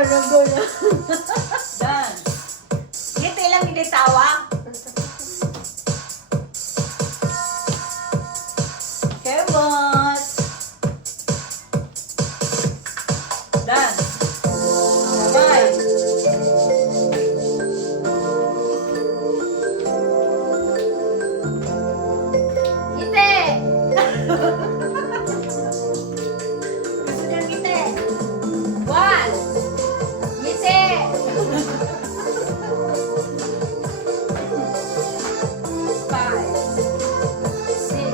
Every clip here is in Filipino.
Dan. Ngiti lang hindi tawa. Kebot. Dan. Bye. Ngiti! Gusto niya ngiti. One. Ngiti. Five. Six.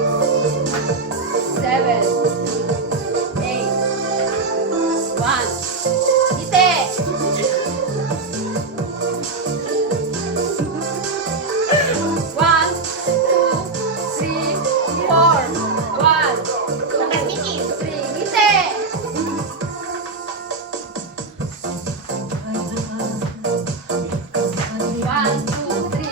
Seven. Eight. One. Ngiti. One, two, three, four. One, two, three. Ngiti. One, two, three.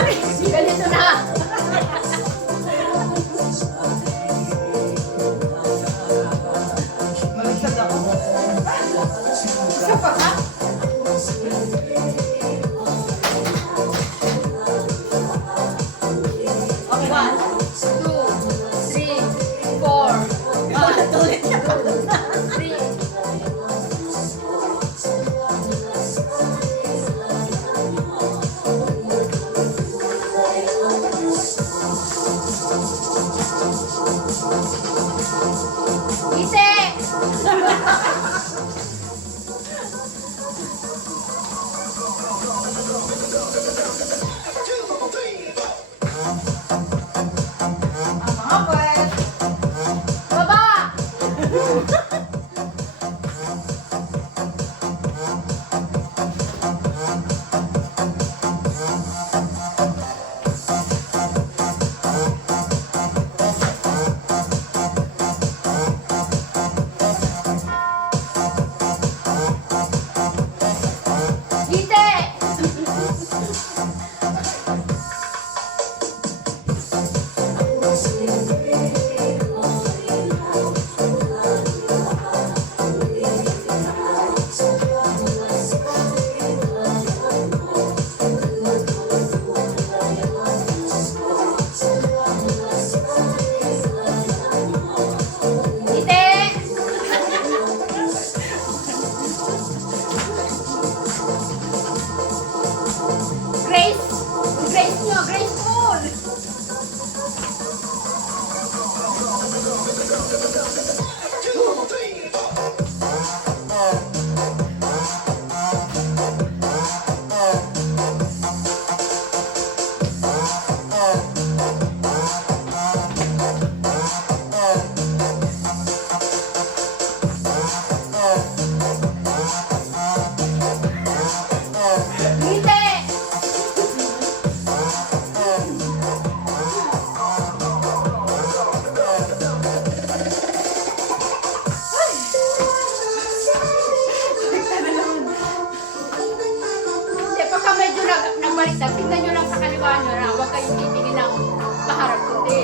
Ay, ganito na. Maligtad ako. Isa pa ka? Okay. One, two, three, four. One, two, three. Ngiti! Mga pwes. Baba! Ngiti! Ngiti! Grace! Grace nyo! Graceful! Ngiti! Hindi, pagka medyo nagbalik na, tingnan nyo lang sa kaliwa nyo na huwag kayong titingin ng paharap kundi.